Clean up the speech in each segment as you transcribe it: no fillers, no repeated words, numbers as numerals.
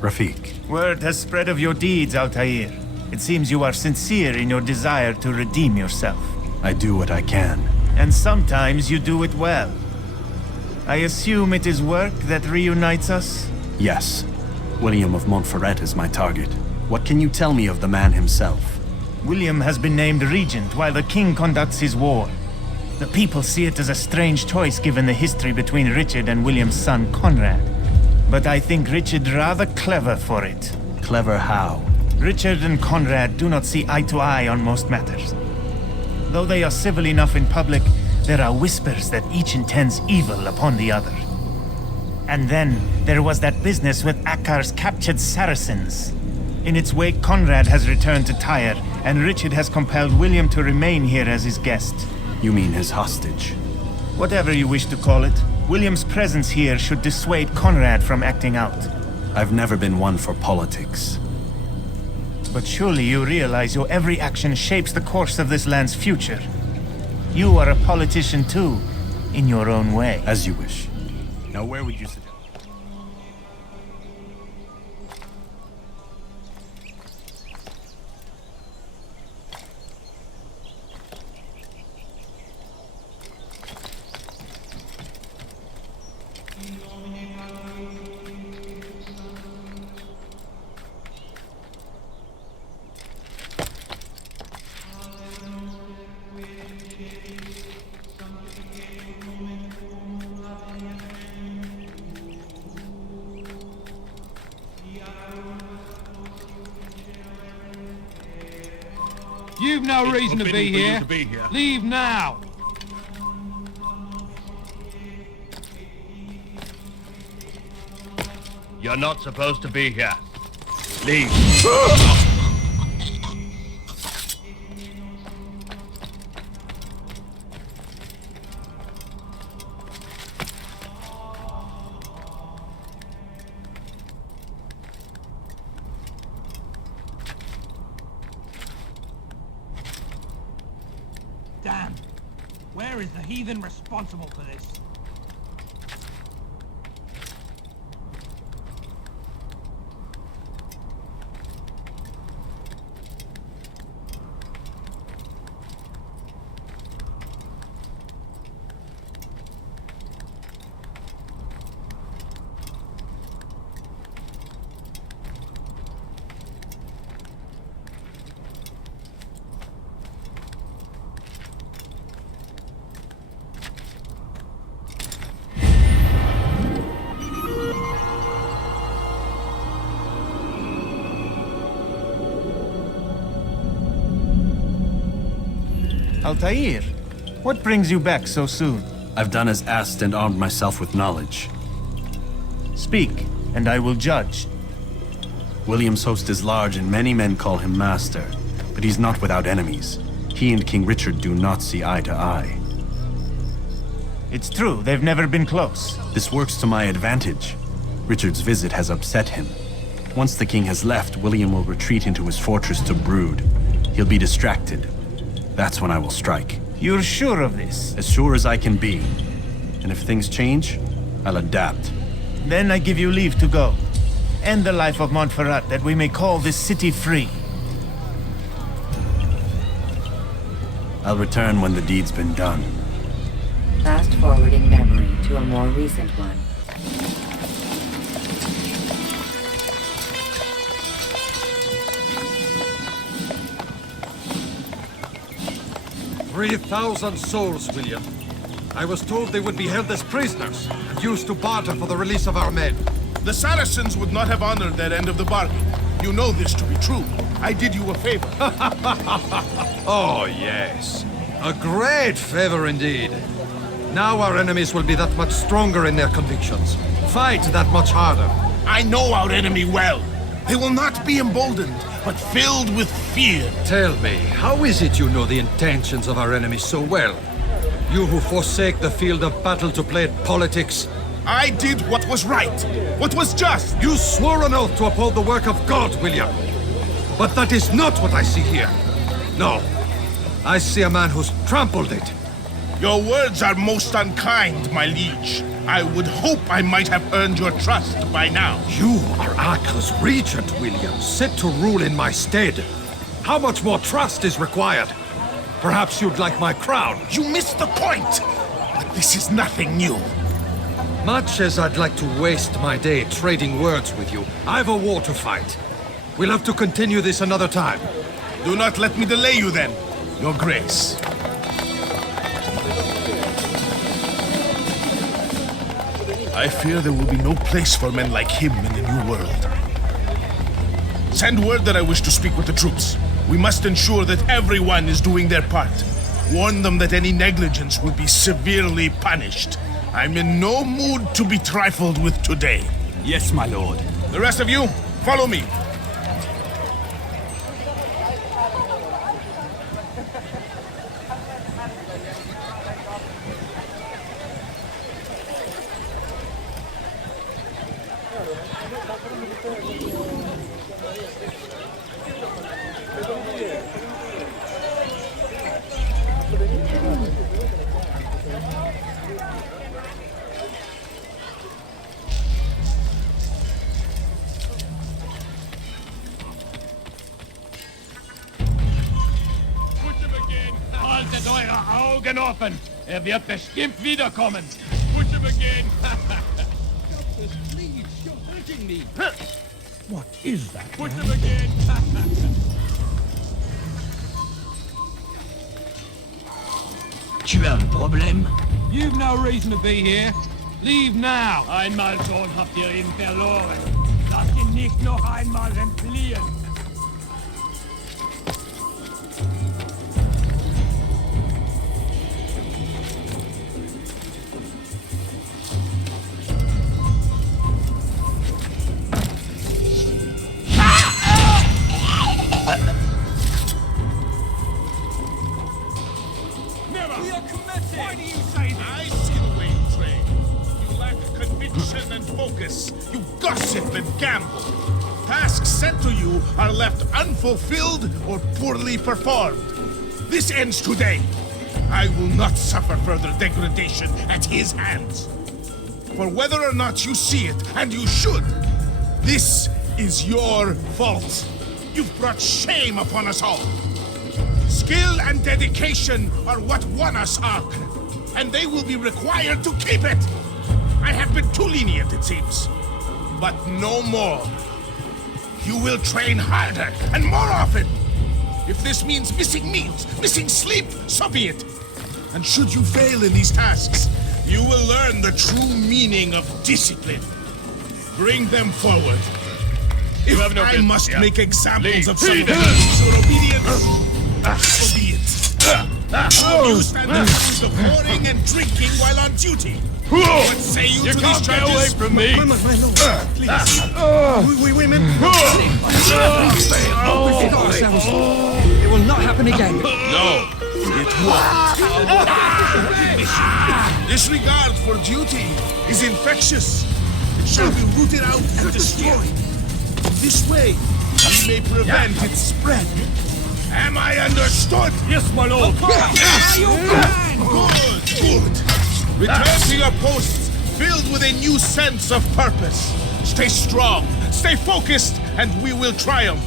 Rafik. Word has spread of your deeds, Altair. It seems you are sincere in your desire to redeem yourself. I do what I can. And sometimes you do it well. I assume it is work that reunites us? Yes. William of Montferrat is my target. What can you tell me of the man himself? William has been named regent while the king conducts his war. The people see it as a strange choice given the history between Richard and William's son Conrad. But I think Richard rather clever for it. Clever how? Richard and Conrad do not see eye to eye on most matters. Though they are civil enough in public, there are whispers that each intends evil upon the other. And then, there was that business with Akkar's captured Saracens. In its wake, Conrad has returned to Tyre, and Richard has compelled William to remain here as his guest. You mean his hostage? Whatever you wish to call it, William's presence here should dissuade Conrad from acting out. I've never been one for politics. But surely you realize your every action shapes the course of this land's future. You are a politician too, in your own way. As you wish. Now where would you suggest? You've no reason to be here. Leave now. You're not supposed to be here. Leave. Damn. Where is the heathen responsible for this? Altair, what brings you back so soon? I've done as asked and armed myself with knowledge. Speak, and I will judge. William's host is large and many men call him master, but he's not without enemies. He and King Richard do not see eye to eye. It's true, they've never been close. This works to my advantage. Richard's visit has upset him. Once the king has left, William will retreat into his fortress to brood. He'll be distracted. That's when I will strike. You're sure of this? As sure as I can be. And if things change, I'll adapt. Then I give you leave to go. End the life of Montferrat, that we may call this city free. I'll return when the deed's been done. Fast-forwarding memory to a more recent one. 3,000 souls, William. I was told they would be held as prisoners and used to barter for the release of our men. The Saracens would not have honored their end of the bargain. You know this to be true. I did you a favor. Oh, yes. A great favor indeed. Now our enemies will be that much stronger in their convictions. Fight that much harder. I know our enemy well. They will not be emboldened, but filled with fear. Tell me, how is it you know the intentions of our enemies so well? You who forsake the field of battle to play at politics. I did what was right, what was just. You swore an oath to uphold the work of God, William. But that is not what I see here. No. I see a man who's trampled it. Your words are most unkind, my liege. I would hope I might have earned your trust by now. You are Acre's regent, William, set to rule in my stead. How much more trust is required? Perhaps you'd like my crown. You missed the point! But this is nothing new. Much as I'd like to waste my day trading words with you, I've a war to fight. We'll have to continue this another time. Do not let me delay you then, Your Grace. I fear there will be no place for men like him in the New World. Send word that I wish to speak with the troops. We must ensure that everyone is doing their part. Warn them that any negligence will be severely punished. I'm in no mood to be trifled with today. Yes, my lord. The rest of you, follow me. Haltet eure Augen offen! Wird bestimmt wiederkommen! Push him again! Please, you're hurting me! What is that? Push him again! Tu as un problème? You've no reason to be here. Leave now! Einmal schon habt ihr ihn verloren. Lasst ihn nicht noch einmal entfliehen! Why do you say that? I see the way you train. You lack conviction and focus. You gossip and gamble. Tasks sent to you are left unfulfilled or poorly performed. This ends today. I will not suffer further degradation at his hands. For whether or not you see it, and you should, this is your fault. You've brought shame upon us all. Skill and dedication are what won us Acre, and they will be required to keep it. I have been too lenient, it seems, but no more. You will train harder and more often. If this means missing meals, missing sleep, so be it. And should you fail in these tasks, you will learn the true meaning of discipline. Bring them forward. If have no I business must here. make examples Leave. of some of your obedience, so be it. You stand accused of whoring and drinking while on duty. What say you to these Can't get away charges? from me! It will not happen again. No, it won't. Disregard for duty is infectious. It shall be rooted out and destroyed. This way, we may prevent its spread. Am I understood? Yes, my lord! Good, good. Return to your posts filled with a new sense of purpose. Stay strong, stay focused, and we will triumph.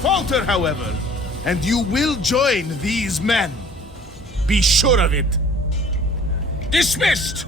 Falter, however, and you will join these men. Be sure of it. Dismissed!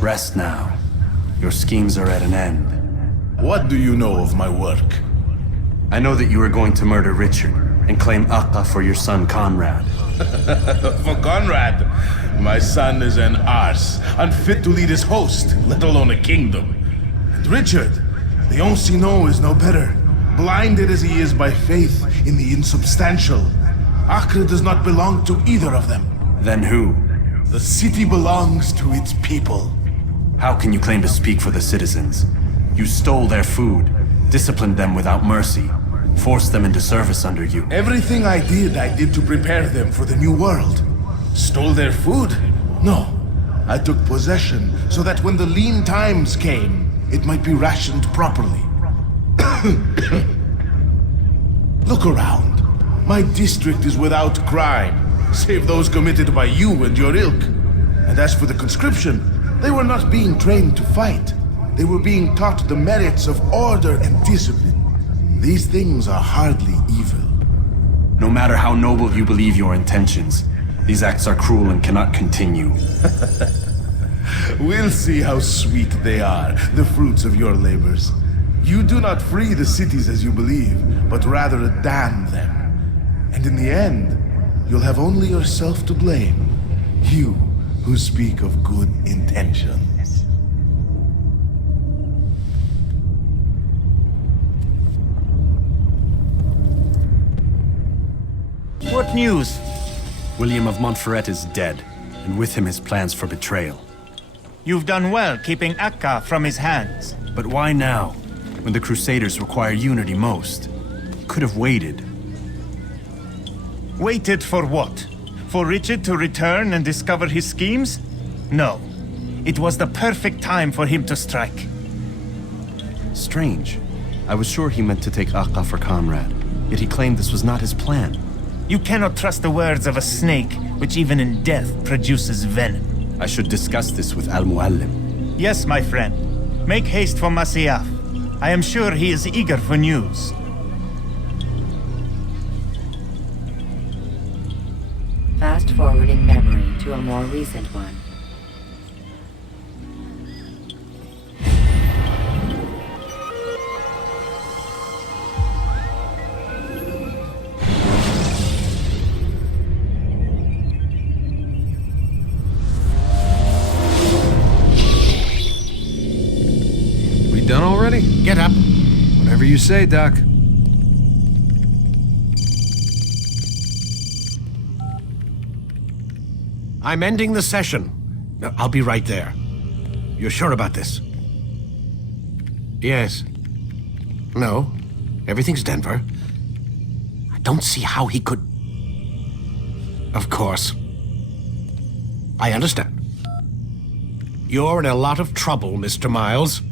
Rest now. Your schemes are at an end. What do you know of my work? I know that you are going to murder Richard and claim Acre for your son Conrad. For Conrad, my son is an arse, unfit to lead his host, let alone a kingdom. And Richard, the Ancien is no better, blinded as he is by faith in the insubstantial. Acre does not belong to either of them. Then who? The city belongs to its people. How can you claim to speak for the citizens? You stole their food, disciplined them without mercy, forced them into service under you. Everything I did to prepare them for the new world. Stole their food? No. I took possession so that when the lean times came, it might be rationed properly. Look around. My district is without crime, save those committed by you and your ilk. And as for the conscription, they were not being trained to fight. They were being taught the merits of order and discipline. These things are hardly evil. No matter how noble you believe your intentions, these acts are cruel and cannot continue. We'll see how sweet they are, the fruits of your labors. You do not free the cities as you believe, but rather damn them. And in the end, you'll have only yourself to blame. You who speak of good intentions. What news? William of Montferrat is dead, and with him his plans for betrayal. You've done well keeping Akka from his hands. But why now, when the Crusaders require unity most? You could have waited. Waited for what? For Richard to return and discover his schemes? No. It was the perfect time for him to strike. Strange. I was sure he meant to take Akka for Conrad, yet he claimed this was not his plan. You cannot trust the words of a snake, which even in death produces venom. I should discuss this with Al-Muallim. Yes, my friend. Make haste for Masyaf. I am sure he is eager for news. Fast-forwarding memory to a more recent one. We done already? Get up. Whatever you say, Doc. I'm ending the session. I'll be right there. You're sure about this? Yes. No. Everything's Denver. I don't see how he could... Of course. I understand. You're in a lot of trouble, Mr. Miles.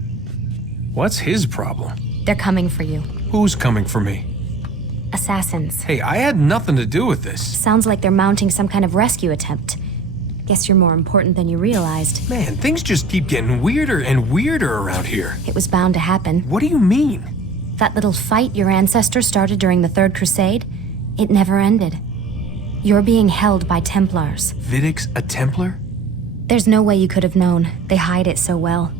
What's his problem? They're coming for you. Who's coming for me? Assassins. Hey, I had nothing to do with this. Sounds like they're mounting some kind of rescue attempt. Guess you're more important than you realized. Man, things just keep getting weirder and weirder around here. It was bound to happen. What do you mean? That little fight your ancestors started during the Third Crusade, it never ended. You're being held by Templars. Vidic's a Templar? There's no way you could have known. They hide it so well.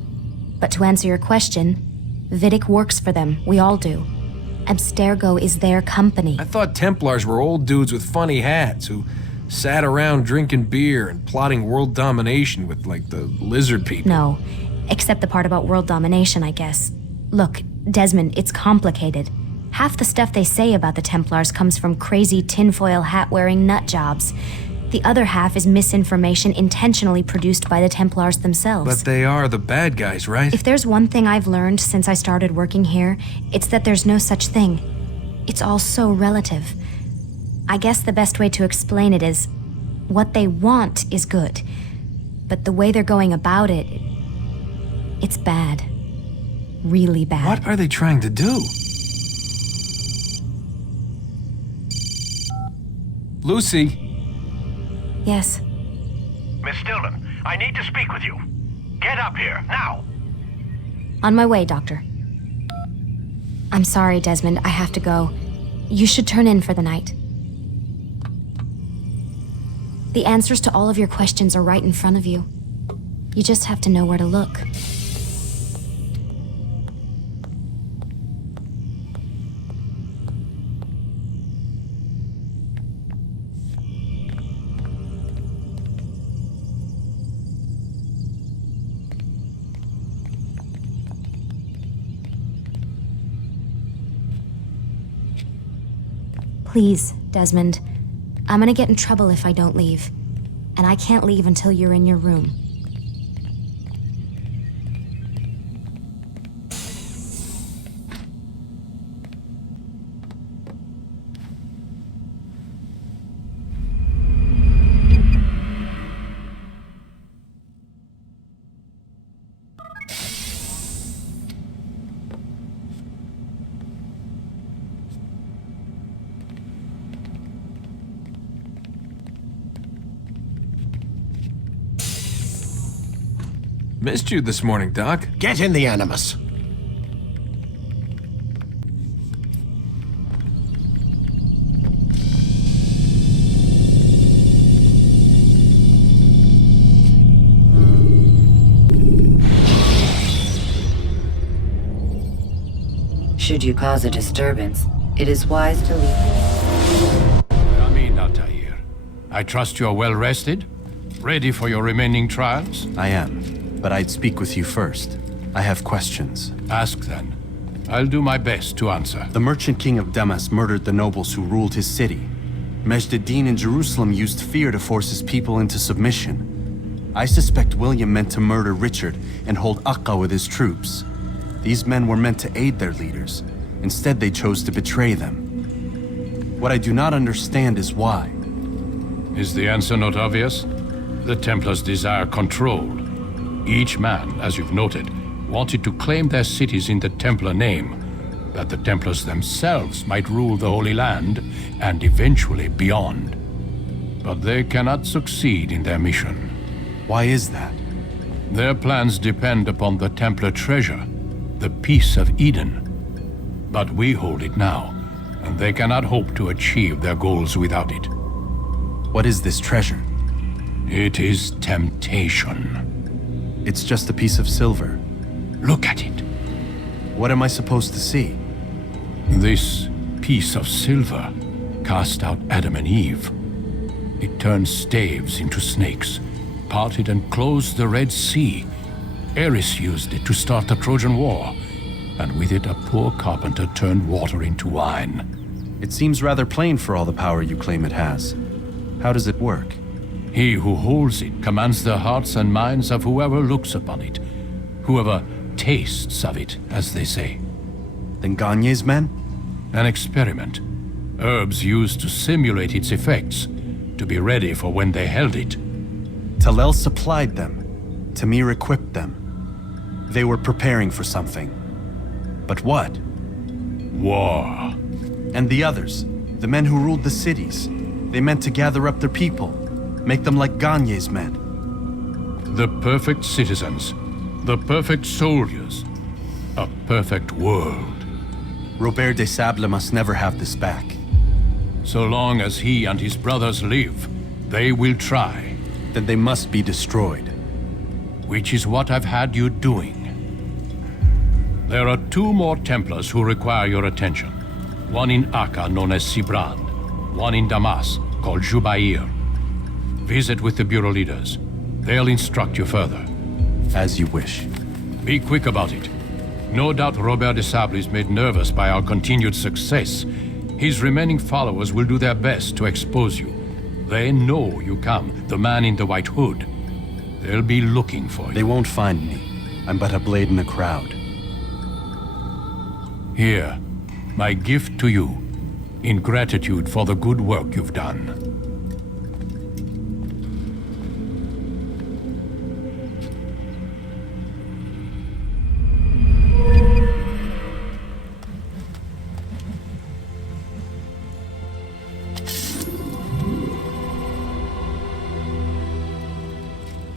But to answer your question, Vidic works for them. We all do. Abstergo is their company. I thought Templars were old dudes with funny hats who sat around drinking beer and plotting world domination with, like, the lizard people. No, except the part about world domination, I guess. Look, Desmond, it's complicated. Half the stuff they say about the Templars comes from crazy tinfoil hat-wearing nut jobs. The other half is misinformation intentionally produced by the Templars themselves. But they are the bad guys, right? If there's one thing I've learned since I started working here, it's that there's no such thing. It's all so relative. I guess the best way to explain it is, what they want is good. But the way they're going about it, it's bad. Really bad. What are they trying to do? Lucy? Yes. Miss Stillman, I need to speak with you. Get up here, now! On my way, Doctor. I'm sorry, Desmond, I have to go. You should turn in for the night. The answers to all of your questions are right in front of you. You just have to know where to look. Please, Desmond. I'm gonna get in trouble if I don't leave. and I can't leave until you're in your room. Missed you this morning, Doc. Get in the Animus. Should you cause a disturbance, it is wise to leave. Come in, Altair. I trust you're well rested? Ready for your remaining trials? I am, but I'd speak with you first. I have questions. Ask then. I'll do my best to answer. The merchant king of Damas murdered the nobles who ruled his city. Majd ad-Din in Jerusalem used fear to force his people into submission. I suspect William meant to murder Richard and hold Akka with his troops. These men were meant to aid their leaders. Instead, they chose to betray them. What I do not understand is why. Is the answer not obvious? The Templars desire control. Each man, as you've noted, wanted to claim their cities in the Templar name, that the Templars themselves might rule the Holy Land and eventually beyond. But they cannot succeed in their mission. Why is that? Their plans depend upon the Templar treasure, the Peace of Eden. But we hold it now, and they cannot hope to achieve their goals without it. What is this treasure? It is temptation. It's just a piece of silver. Look at it. What am I supposed to see? This piece of silver cast out Adam and Eve. It turned staves into snakes, parted and closed the Red Sea. Eris used it to start the Trojan War, and with it a poor carpenter turned water into wine. It seems rather plain for all the power you claim it has. How does it work? He who holds it commands the hearts and minds of whoever looks upon it, whoever tastes of it, as they say. Then Gagne's men? An experiment. Herbs used to simulate its effects, to be ready for when they held it. Talel supplied them. Tamir equipped them. They were preparing for something. But what? War. And the others, the men who ruled the cities, they meant to gather up their people, make them like Gagne's men. The perfect citizens, the perfect soldiers, a perfect world. Robert de Sable must never have this back. So long as he and his brothers live, they will try. Then they must be destroyed. Which is what I've had you doing. There are 2 more Templars who require your attention. One in Akka, known as Sibrand. One in Damas, called Jubair. Visit with the Bureau leaders. They'll instruct you further. As you wish. Be quick about it. No doubt Robert de Sable is made nervous by our continued success. His remaining followers will do their best to expose you. They know you come, the man in the white hood. They'll be looking for you. They won't find me. I'm but a blade in a crowd. Here, my gift to you, in gratitude for the good work you've done.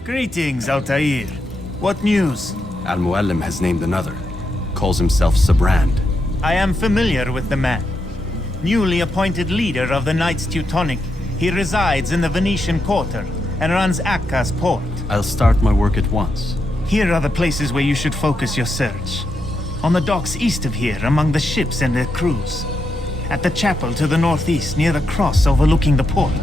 Greetings, Altair. What news? Al-Mualim has named another. Calls himself Sibrand. I am familiar with the man. Newly appointed leader of the Knights Teutonic, he resides in the Venetian Quarter and runs Akka's port. I'll start my work at once. Here are the places where you should focus your search. On the docks east of here, among the ships and their crews. At the chapel to the northeast, near the cross overlooking the port.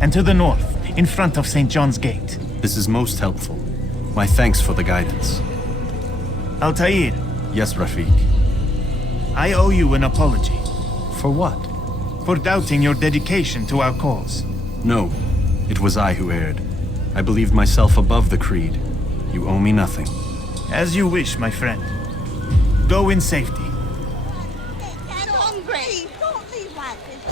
And to the north, in front of St. John's Gate. This is most helpful. My thanks for the guidance. Altair. Yes, Rafik. I owe you an apology. For what? For doubting your dedication to our cause. No. It was I who erred. I believed myself above the creed. You owe me nothing. As you wish, my friend. Go in safety. Get hungry! Don't leave like this.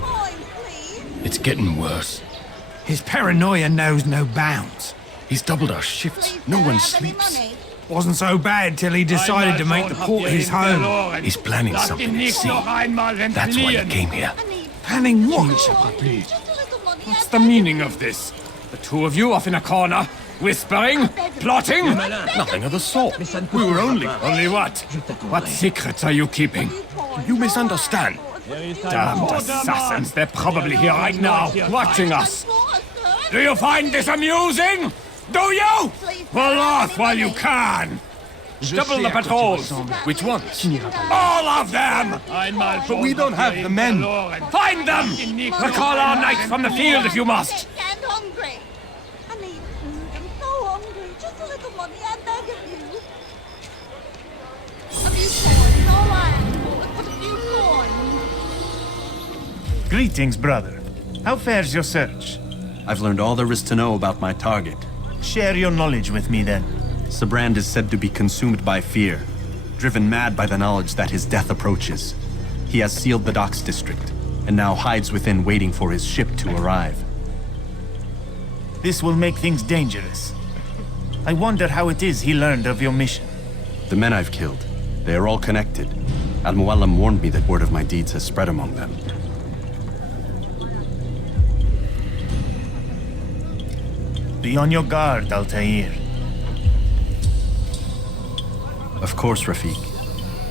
Time, please. It's getting worse. His paranoia knows no bounds. He's doubled our shifts. No one sleeps. Wasn't so bad till he decided to make the port his home. He's planning something at sea. That's why he came here. Planning what? What's the meaning of this? The two of you off in a corner, whispering, plotting? Nothing of the sort. We were only what? What secrets are you keeping? You misunderstand. Damned assassins, they're probably here right now, watching us. Do you find this amusing? Do you? Well, laugh while you can. Double the patrols. Which ones? All of them! But we don't have the men. Find them! Recall our knights from the field if you must. Get hungry! I need food. I'm so hungry. Just a little money, I beg of you. A few coins, all I ask for. But a few coins. Greetings, brother. How fares your search? I've learned all there is to know about my target. Share your knowledge with me, then. Sibrand is said to be consumed by fear, driven mad by the knowledge that his death approaches. He has sealed the docks district, and now hides within waiting for his ship to arrive. This will make things dangerous. I wonder how it is he learned of your mission. The men I've killed, they are all connected. Al-Mualim warned me that word of my deeds has spread among them. Be on your guard, Altair. Of course, Rafiq.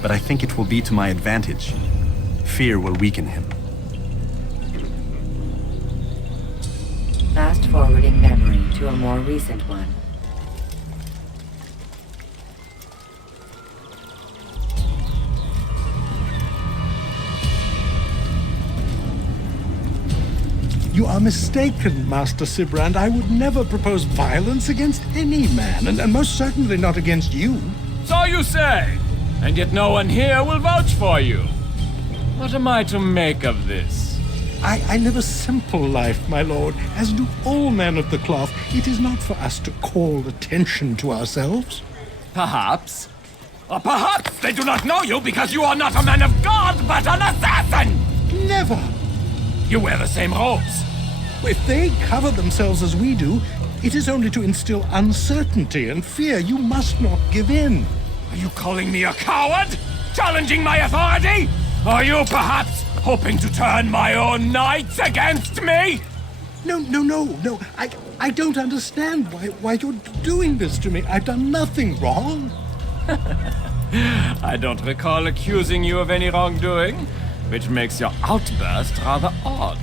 But I think it will be to my advantage. Fear will weaken him. Fast-forwarding memory to a more recent one. You are mistaken, Master Sibrand. I would never propose violence against any man, and most certainly not against you. So you say, and yet no one here will vouch for you. What am I to make of this? I live a simple life, my lord, as do all men of the cloth. It is not for us to call attention to ourselves. Perhaps. Or perhaps they do not know you because you are not a man of God, but an assassin! Never! You wear the same robes. If they cover themselves as we do, it is only to instill uncertainty and fear. You must not give in. Are you calling me a coward? Challenging my authority? Are you perhaps hoping to turn my own knights against me? No. I don't understand why you're doing this to me. I've done nothing wrong. I don't recall accusing you of any wrongdoing, which makes your outburst rather odd.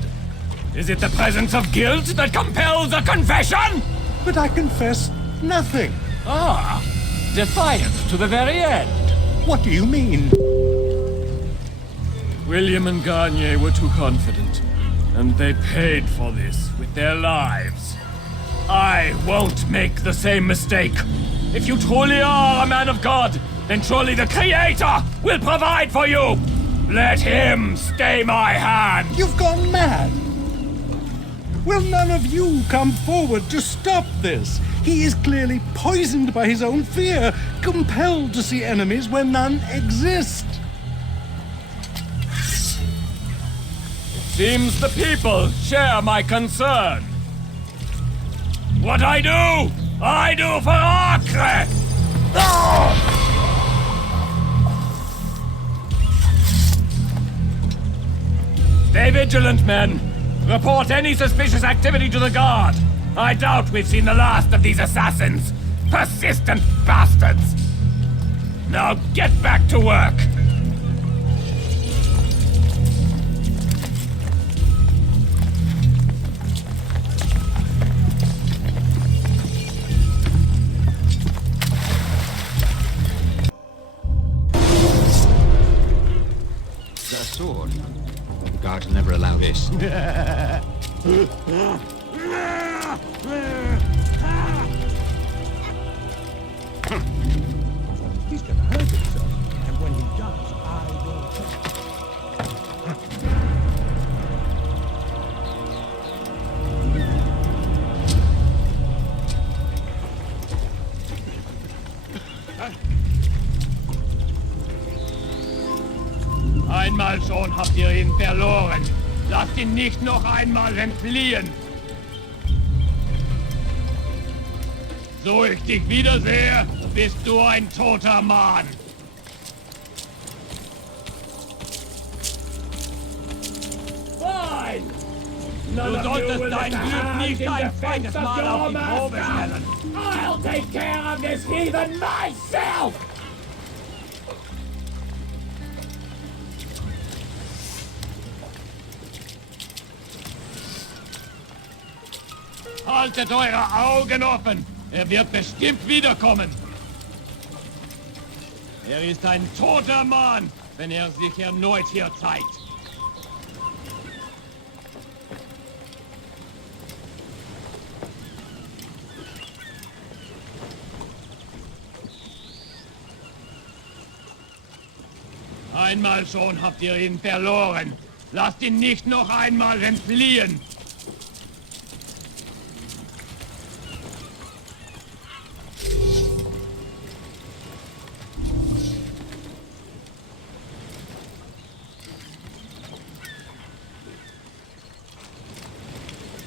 Is it the presence of guilt that compels a confession? But I confess nothing. Ah, defiant to the very end. What do you mean? William and Garnier were too confident, and they paid for this with their lives. I won't make the same mistake. If you truly are a man of God, then surely the Creator will provide for you. Let him stay my hand. You've gone mad. Will none of you come forward to stop this? He is clearly poisoned by his own fear, compelled to see enemies where none exist. Seems the people share my concern. What I do for Acre! Stay vigilant, men. Report any suspicious activity to the guard. I doubt we've seen the last of these assassins. Persistent bastards. Now get back to work. That sword. The guards will never allow this. He's gonna hurt himself, and when he does, I will kill him. Einmal schon habt ihr ihn verloren. Lasst ihn nicht noch einmal entfliehen. So ich dich wiedersehe, bist du ein toter Mann. Fine! Du solltest dein Glück nicht ein zweites Mal auf die Probe stellen. I'll take care of this heathen myself! Haltet eure Augen offen! Er wird bestimmt wiederkommen! Er ist ein toter Mann, wenn er sich erneut hier zeigt. Einmal schon habt ihr ihn verloren. Lasst ihn nicht noch einmal entfliehen.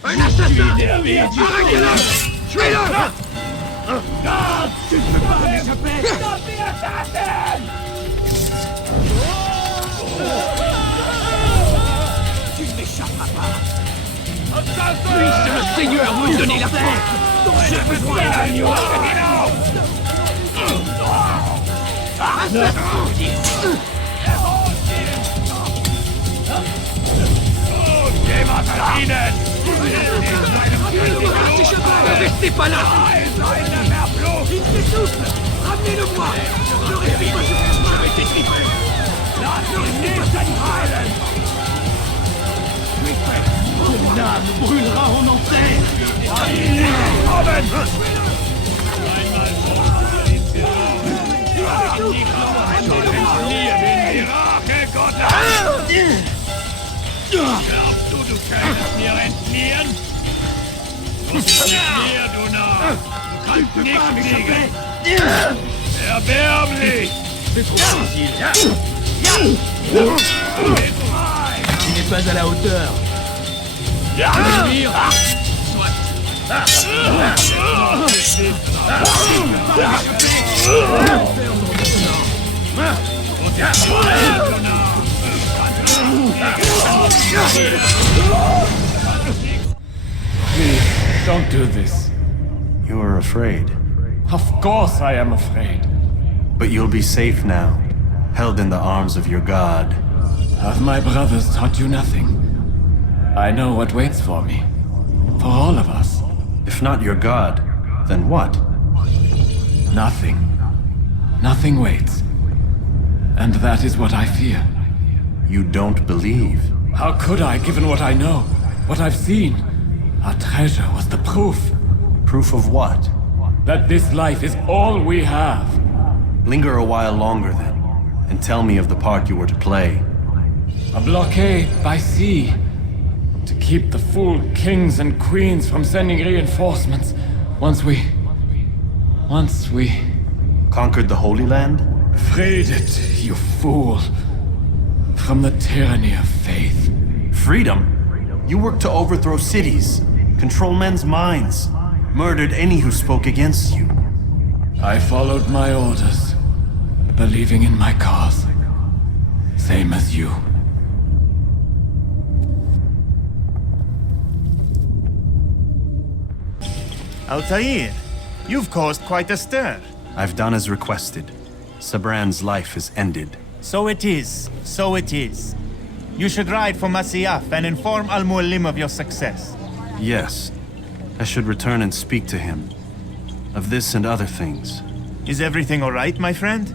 Un assassin! Arrêtez-le! Tuez-le! Non! Tu ne peux pas m'échapper! Stop the assassin! Tu ne m'échapperas pas! Puisse le Seigneur me donner la force dont j'ai besoin! Ne restez pas là! Il s'essouffle! Ramenez-le-moi! Ne restez pas sur je vais t'étripper! Ton âme brûlera en enfer! Glaubst du, du könntest mir entfliehen? Du mir, du Narr! Du kannst nicht fliegen! Erbärmlich! C'est trop facile! Tu n'es pas à la hauteur! Please, don't do this. You are afraid. Of course I am afraid. But you'll be safe now, held in the arms of your god. Have my brothers taught you nothing? I know what waits for me. For all of us. If not your god, then what? Nothing. Nothing waits. And that is what I fear. You don't believe. How could I, given what I know, what I've seen? Our treasure was the proof. Proof of what? That this life is all we have. Linger a while longer then, and tell me of the part you were to play. A blockade by sea. To keep the fool kings and queens from sending reinforcements. Once we... Conquered the Holy Land? Freed it, you fool. From the tyranny of faith. Freedom? You worked to overthrow cities, control men's minds, murdered any who spoke against you. I followed my orders, believing in my cause. Same as you. Altair, you've caused quite a stir. I've done as requested. Sabran's life is ended. So it is. So it is. You should ride for Masyaf and inform Al-Mualim of your success. Yes. I should return and speak to him. Of this and other things. Is everything all right, my friend?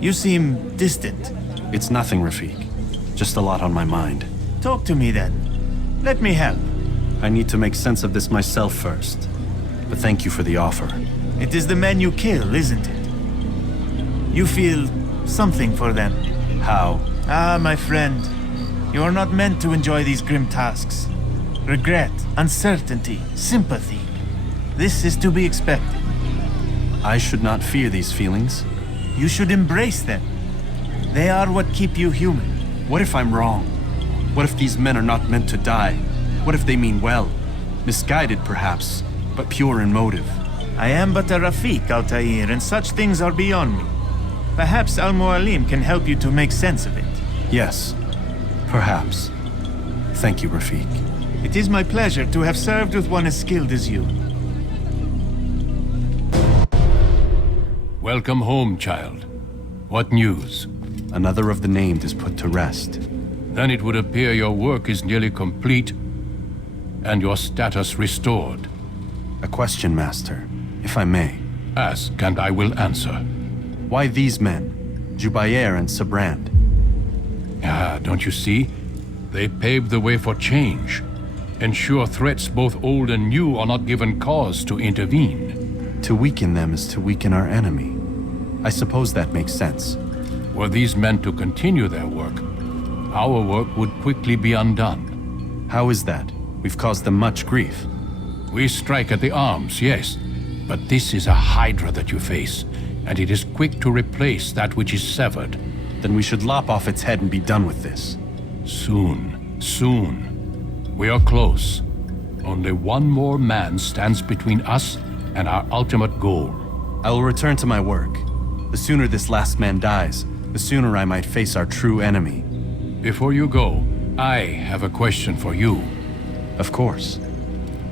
You seem distant. It's nothing, Rafik. Just a lot on my mind. Talk to me then. Let me help. I need to make sense of this myself first. But thank you for the offer. It is the men you kill, isn't it? You feel something for them. How? Ah, my friend. You are not meant to enjoy these grim tasks. Regret, uncertainty, sympathy. This is to be expected. I should not fear these feelings. You should embrace them. They are what keep you human. What if I'm wrong? What if these men are not meant to die? What if they mean well? Misguided, perhaps, but pure in motive. I am but a Rafiq, Altair, and such things are beyond me. Perhaps Al-Mualim can help you to make sense of it. Yes, perhaps. Thank you, Rafiq. It is my pleasure to have served with one as skilled as you. Welcome home, child. What news? Another of the named is put to rest. Then it would appear your work is nearly complete and your status restored. A question, Master, if I may. Ask, and I will answer. Why these men, Jubayer and Sabrand? Ah, don't you see? They paved the way for change. Ensure threats both old and new are not given cause to intervene. To weaken them is to weaken our enemy. I suppose that makes sense. Were these men to continue their work, our work would quickly be undone. How is that? We've caused them much grief. We strike at the arms, yes. But this is a hydra that you face, and it is quick to replace that which is severed. Then we should lop off its head and be done with this. Soon, soon. We are close. Only one more man stands between us and our ultimate goal. I will return to my work. The sooner this last man dies, the sooner I might face our true enemy. Before you go, I have a question for you. Of course.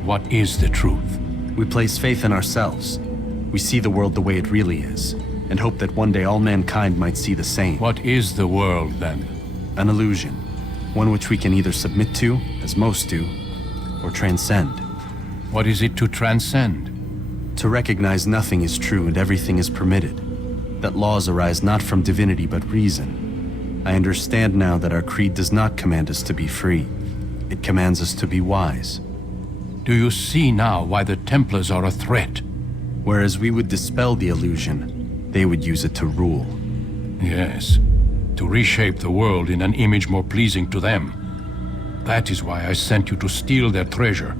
What is the truth? We place faith in ourselves. We see the world the way it really is, and hope that one day all mankind might see the same. What is the world, then? An illusion. One which we can either submit to, as most do, or transcend. What is it to transcend? To recognize nothing is true and everything is permitted. That laws arise not from divinity but reason. I understand now that our creed does not command us to be free. It commands us to be wise. Do you see now why the Templars are a threat? Whereas we would dispel the illusion, they would use it to rule. Yes, to reshape the world in an image more pleasing to them. That is why I sent you to steal their treasure.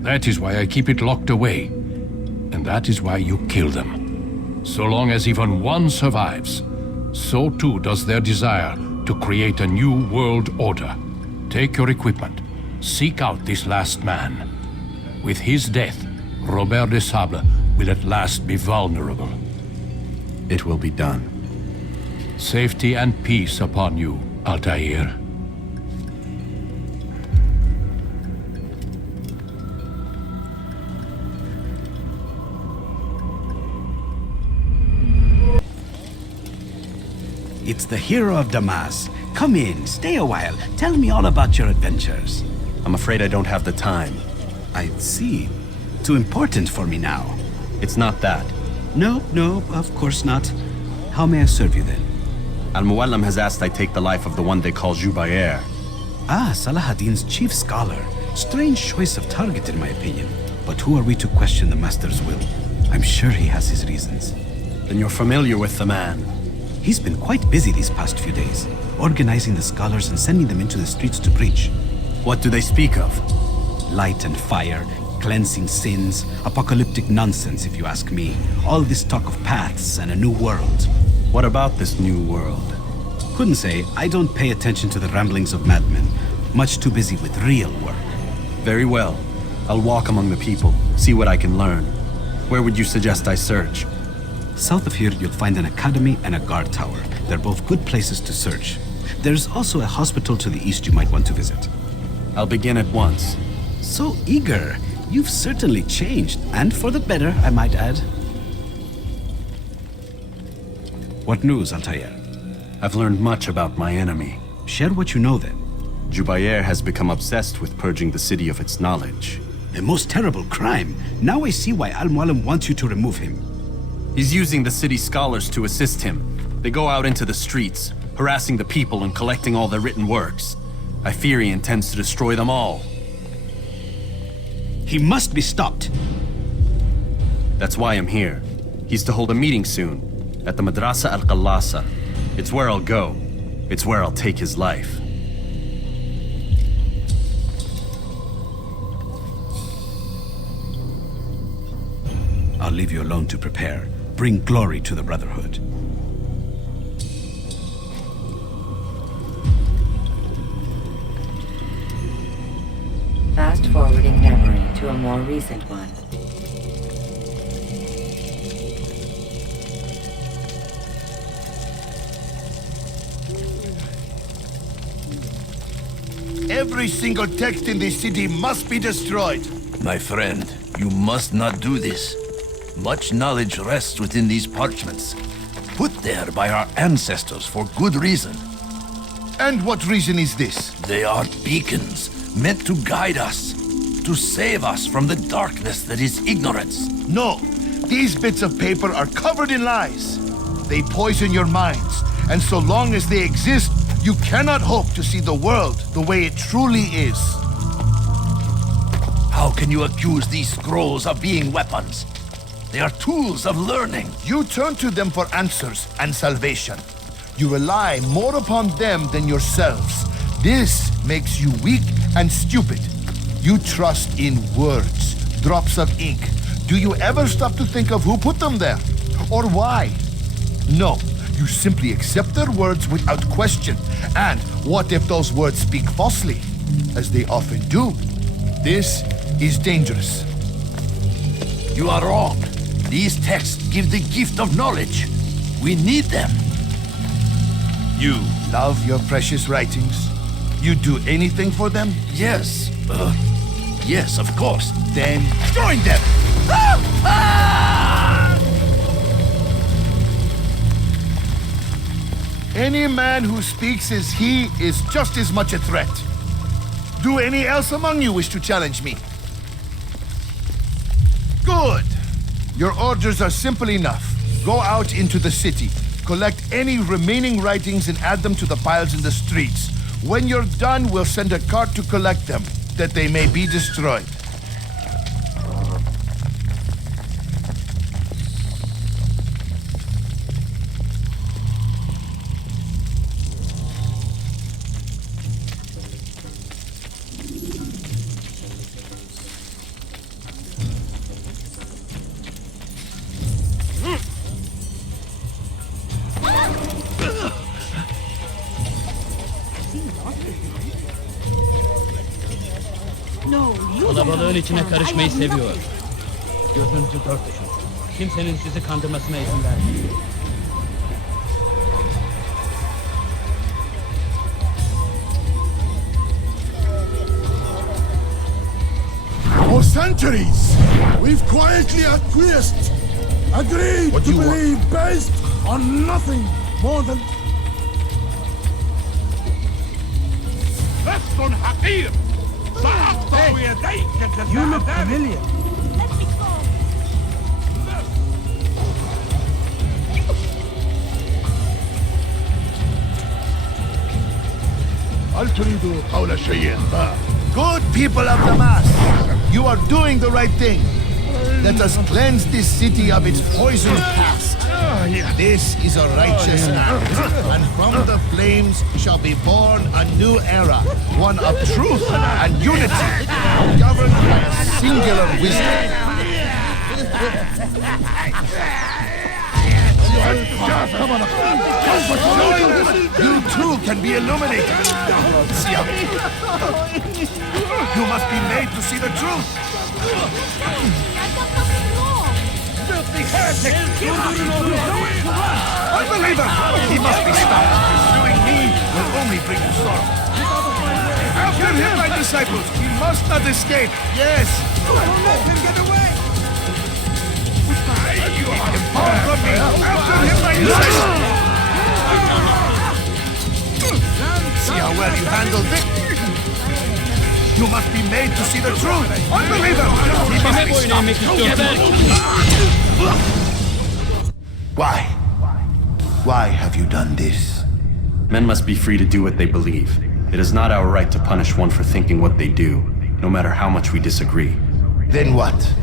That is why I keep it locked away. And that is why you kill them. So long as even one survives, so too does their desire to create a new world order. Take your equipment. Seek out this last man. With his death, Robert de Sable will at last be vulnerable. It will be done. Safety and peace upon you, Altair. It's the hero of Damas. Come in, stay a while. Tell me all about your adventures. I'm afraid I don't have the time. I see. Too important for me now. It's not that. No, of course not. How may I serve you then? Al-Mualim has asked I take the life of the one they call Jubayer. Ah, Salahadin's chief scholar. Strange choice of target in my opinion. But who are we to question the Master's will? I'm sure he has his reasons. Then you're familiar with the man. He's been quite busy these past few days, organizing the scholars and sending them into the streets to preach. What do they speak of? Light and fire, cleansing sins, apocalyptic nonsense if you ask me. All this talk of paths and a new world. What about this new world? Couldn't say. I don't pay attention to the ramblings of madmen. Much too busy with real work. Very well. I'll walk among the people, see what I can learn. Where would you suggest I search? South of here, you'll find an academy and a guard tower. They're both good places to search. There's also a hospital to the east you might want to visit. I'll begin at once. So eager. You've certainly changed, and for the better, I might add. What news, Altair? I've learned much about my enemy. Share what you know then. Jubayer has become obsessed with purging the city of its knowledge. A most terrible crime. Now I see why Al-Mualim wants you to remove him. He's using the city scholars to assist him. They go out into the streets, harassing the people and collecting all their written works. I fear he intends to destroy them all. He must be stopped. That's why I'm here. He's to hold a meeting soon, at the Madrasa Al-Qallasa. It's where I'll go. It's where I'll take his life. I'll leave you alone to prepare. bring glory to the Brotherhood. Fast-forwarding memory to a more recent one. Every single text in this city must be destroyed. My friend, you must not do this. Much knowledge rests within these parchments, put there by our ancestors for good reason. And what reason is this? They are beacons, meant to guide us, to save us from the darkness that is ignorance. No, these bits of paper are covered in lies. They poison your minds, and so long as they exist, you cannot hope to see the world the way it truly is. How can you accuse these scrolls of being weapons? They are tools of learning. You turn to them for answers and salvation. You rely more upon them than yourselves. This makes you weak and stupid. You trust in words, drops of ink. Do you ever stop to think of who put them there? Or why? No, you simply accept their words without question. And what if those words speak falsely? As they often do. This is dangerous. You are wrong. These texts give the gift of knowledge. We need them. You love your precious writings? You'd do anything for them? Yes. Yes, of course. Then join them! Any man who speaks as he is just as much a threat. Do any else among you wish to challenge me? Good. Your orders are simple enough. Go out into the city, collect any remaining writings and add them to the piles in the streets. When you're done, we'll send a cart to collect them, that they may be destroyed. Kalabalığın içine karışmayı seviyor. Gözünüzü dört açın. Kimsenin sizi kandırmasına izin vermeyin. For centuries, we've quietly acquiesced, agreed to believe based on nothing more than... لست حقير سأقطع يديك You look جزاء ذلك. familiar. هل تريد قول شيء ما؟ Good people of the mass, you are doing the right thing. Let us cleanse this city of its poisoned past. This is a righteous act, and from the flames shall be born a new era, one of truth and unity, governed by a singular wisdom. You too can be illuminated. See out. You must be made to see the truth. Filthy heretic! Unbeliever! He must be stopped. Pursuing me will only bring you sorrow. After him, my disciples! He must not escape! Yes! Don't let him get away! Keep him far from me! After him, my disciples! See how well you handled it? You must be made to see the truth! Unbeliever! He must be stopped! Why? Why have you done this? Men must be free to do what they believe. It is not our right to punish one for thinking what they do, no matter how much we disagree. Then what?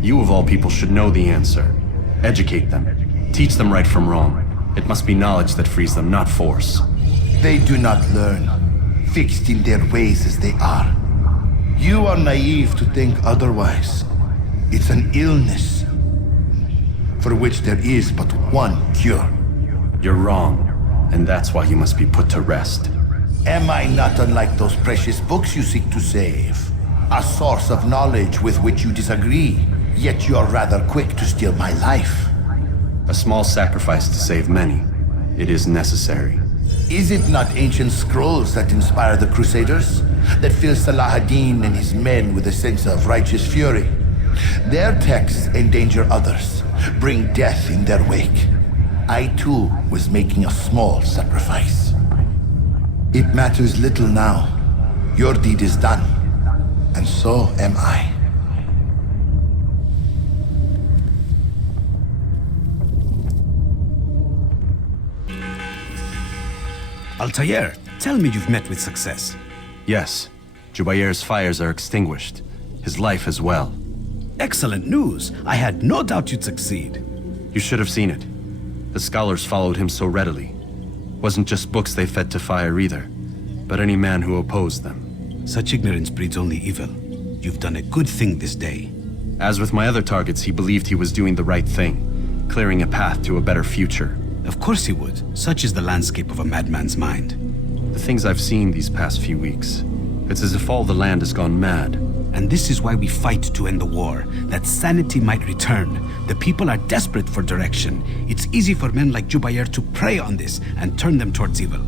You of all people should know the answer. Educate them. Teach them right from wrong. It must be knowledge that frees them, not force. They do not learn, fixed in their ways as they are. You are naive to think otherwise. It's an illness. for which there is but one cure. You're wrong, and that's why you must be put to rest. Am I not unlike those precious books you seek to save? A source of knowledge with which you disagree, yet you're rather quick to steal my life. A small sacrifice to save many. It is necessary. Is it not ancient scrolls that inspire the Crusaders? That fill Salah ad-Din and his men with a sense of righteous fury? Their texts endanger others, bring death in their wake. I too was making a small sacrifice. It matters little now. Your deed is done, and so am I. Altair, tell me you've met with success. Yes. Jubayr's fires are extinguished. His life as well. Excellent news. I had no doubt you'd succeed. You should have seen it. The scholars followed him so readily. Wasn't just books they fed to fire either, but any man who opposed them. Such ignorance breeds only evil. You've done a good thing this day. As with my other targets, he believed he was doing the right thing, clearing a path to a better future. Of course he would. Such is the landscape of a madman's mind. The things I've seen these past few weeks, it's as if all the land has gone mad. And this is why we fight to end the war, that sanity might return. The people are desperate for direction. It's easy for men like Jubayr to prey on this and turn them towards evil.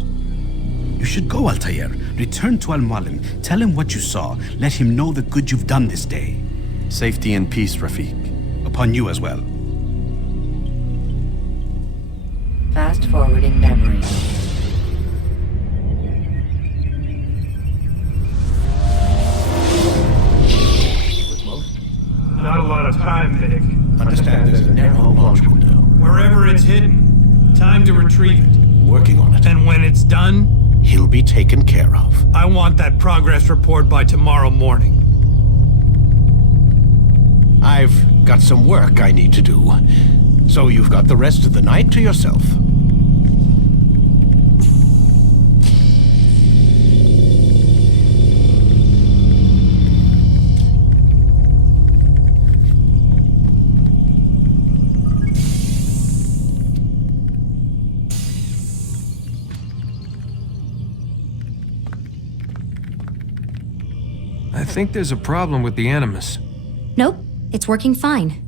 You should go, Altair. Return to Al-Mualim. Tell him what you saw. Let him know the good you've done this day. Safety and peace, Rafiq. Upon you as well. Fast forwarding memory. Not a lot of time, Vic. Understand there's a narrow launch window. Wherever it's hidden, time to retrieve it. Working on it. And when it's done, he'll be taken care of. I want that progress report by tomorrow morning. I've got some work I need to do. So you've got the rest of the night to yourself. I think there's a problem with the Animus. Nope, it's working fine.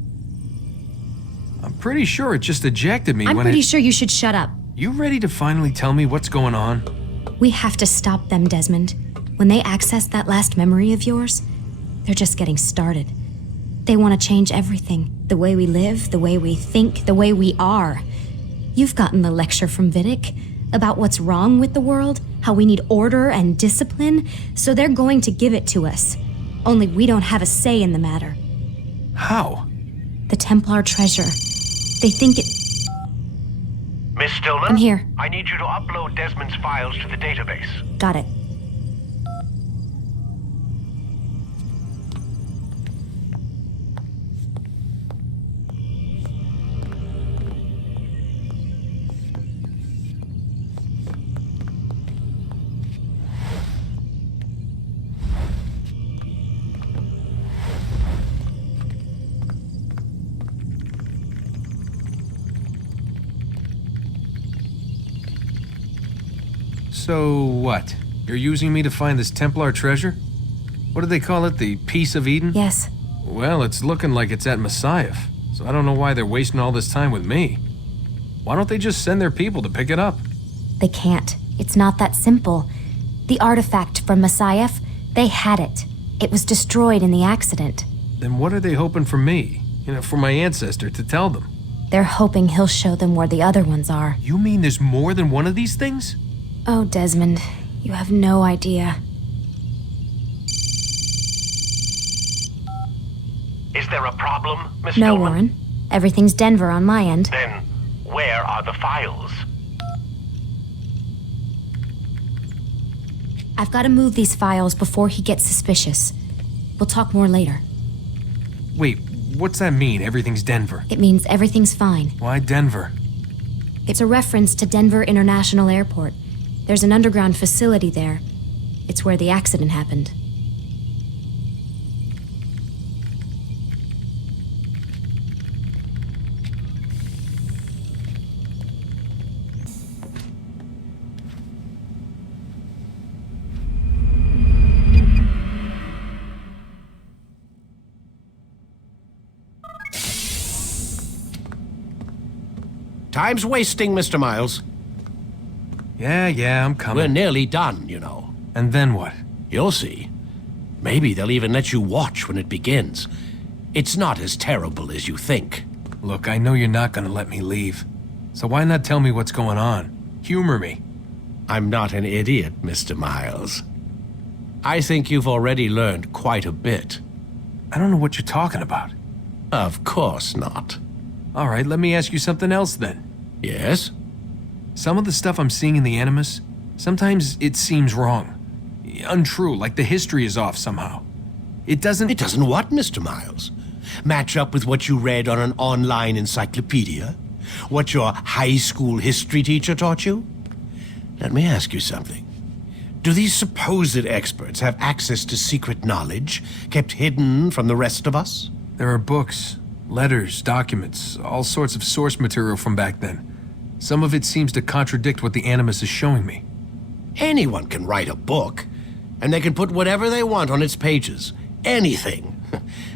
I'm pretty sure it just ejected me I'm when pretty sure you should shut up. You ready to finally tell me what's going on? We have to stop them, Desmond. When they access that last memory of yours, they're just getting started. They want to change everything. The way we live, the way we think, the way we are. You've gotten the lecture from Vidic about what's wrong with the world, how we need order and discipline, so they're going to give it to us. Only we don't have a say in the matter. How? The Templar treasure. They think it... Miss Stillman? I'm here. I need you to upload Desmond's files to the database. Got it. So what? You're using me to find this Templar treasure? What do they call it? The Peace of Eden? Yes. Well, it's looking like it's at Messiah, so I don't know why they're wasting all this time with me. Why don't they just send their people to pick it up? They can't. It's not that simple. The artifact from Messiah, they had it. It was destroyed in the accident. Then what are they hoping for me? For my ancestor to tell them? They're hoping he'll show them where the other ones are. You mean there's more than one of these things? Oh, Desmond, you have no idea. Is there a problem, Miss No, Stillman? Warren. Everything's Denver on my end. Then, where are the files? I've got to move these files before he gets suspicious. We'll talk more later. Wait, what's that mean, everything's Denver? It means everything's fine. Why Denver? It's a reference to Denver International Airport. There's an underground facility there. It's where the accident happened. Time's wasting, Mr. Miles. Yeah, I'm coming. We're nearly done, you know. And then what? You'll see. Maybe they'll even let you watch when it begins. It's not as terrible as you think. Look, I know you're not gonna let me leave. So why not tell me what's going on? Humor me. I'm not an idiot, Mr. Miles. I think you've already learned quite a bit. I don't know what you're talking about. Of course not. All right, let me ask you something else then. Yes? Some of the stuff I'm seeing in the Animus, sometimes it seems wrong. Untrue, like the history is off somehow. It doesn't what, Mr. Miles? Match up with what you read on an online encyclopedia? What your high school history teacher taught you? Let me ask you something. Do these supposed experts have access to secret knowledge kept hidden from the rest of us? There are books, letters, documents, all sorts of source material from back then. Some of it seems to contradict what the Animus is showing me. Anyone can write a book, and they can put whatever they want on its pages. Anything.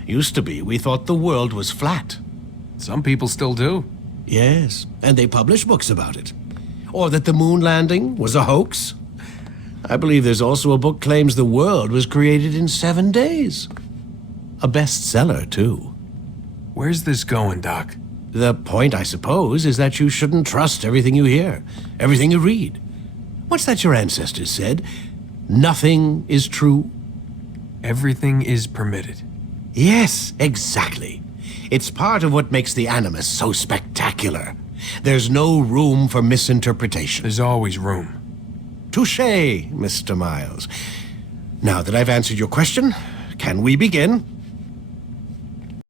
Used to be, we thought the world was flat. Some people still do. Yes, and they publish books about it. Or that the moon landing was a hoax. I believe there's also a book claims the world was created in 7 days. A bestseller, too. Where's this going, Doc? The point, I suppose, is that you shouldn't trust everything you hear, everything you read. What's that your ancestors said? Nothing is true? Everything is permitted. Yes, exactly. It's part of what makes the Animus so spectacular. There's no room for misinterpretation. There's always room. Touché, Mr. Miles. Now that I've answered your question, can we begin?